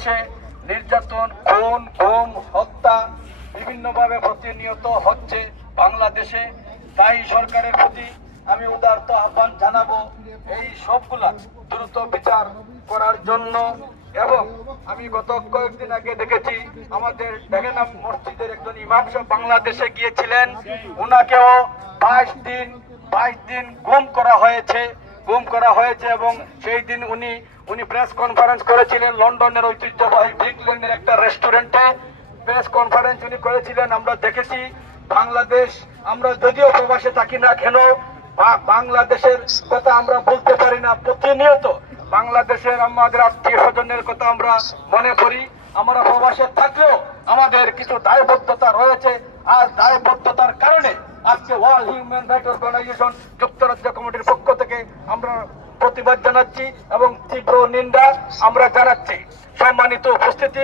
বাংলাদেশে নির্যাতন, খুন, গুম, হত্যা বিভিন্নভাবে প্রতিনিয়ত হচ্ছে বাংলাদেশে। তাই সরকারের প্রতি আমি উদারত আহ্বান জানাবো এই সবগুলা দ্রুত বিচার করার জন্য। এবং আমি গত কয়েকদিন আগে দেখেছি আমাদের ডেগেনাম মসজিদের একজন ইমাম সাহেব বাংলাদেশে গিয়েছিলেন, ওনাকেও 22 দিন গুম করা হয়েছে এবং সেই দিন উনি প্রেস কনফারেন্স করেছিলেন লন্ডনের ঐতিহ্যবাহী ব্রিক লেনের একটা রেস্টুরেন্টে প্রেস কনফারেন্স উনি করেছিলেন। আমরা দেখেছি বাংলাদেশ, আমরা যদিও প্রবাসে থাকি না কেন বাংলাদেশের কথা আমরা বলতে পারি না। প্রতিনিয়ত বাংলাদেশের আমাদের আত্মীয় স্বজনের কথা আমরা মনে করি। আমরা প্রবাসে থাকলেও আমাদের কিছু দায়বদ্ধতা রয়েছে, আর দায়বদ্ধতার কারণে আজকে ওয়ার্ল্ড হিউম্যান রাইটস অর্গানাইজেশন যুক্তরাজ্য কমিটির পক্ষ থেকে আমরা প্রতিবাদ জানাচ্ছি এবং তীব্র নিন্দা আমরা জানাচ্ছি। সম্মানিত উপস্থিতি।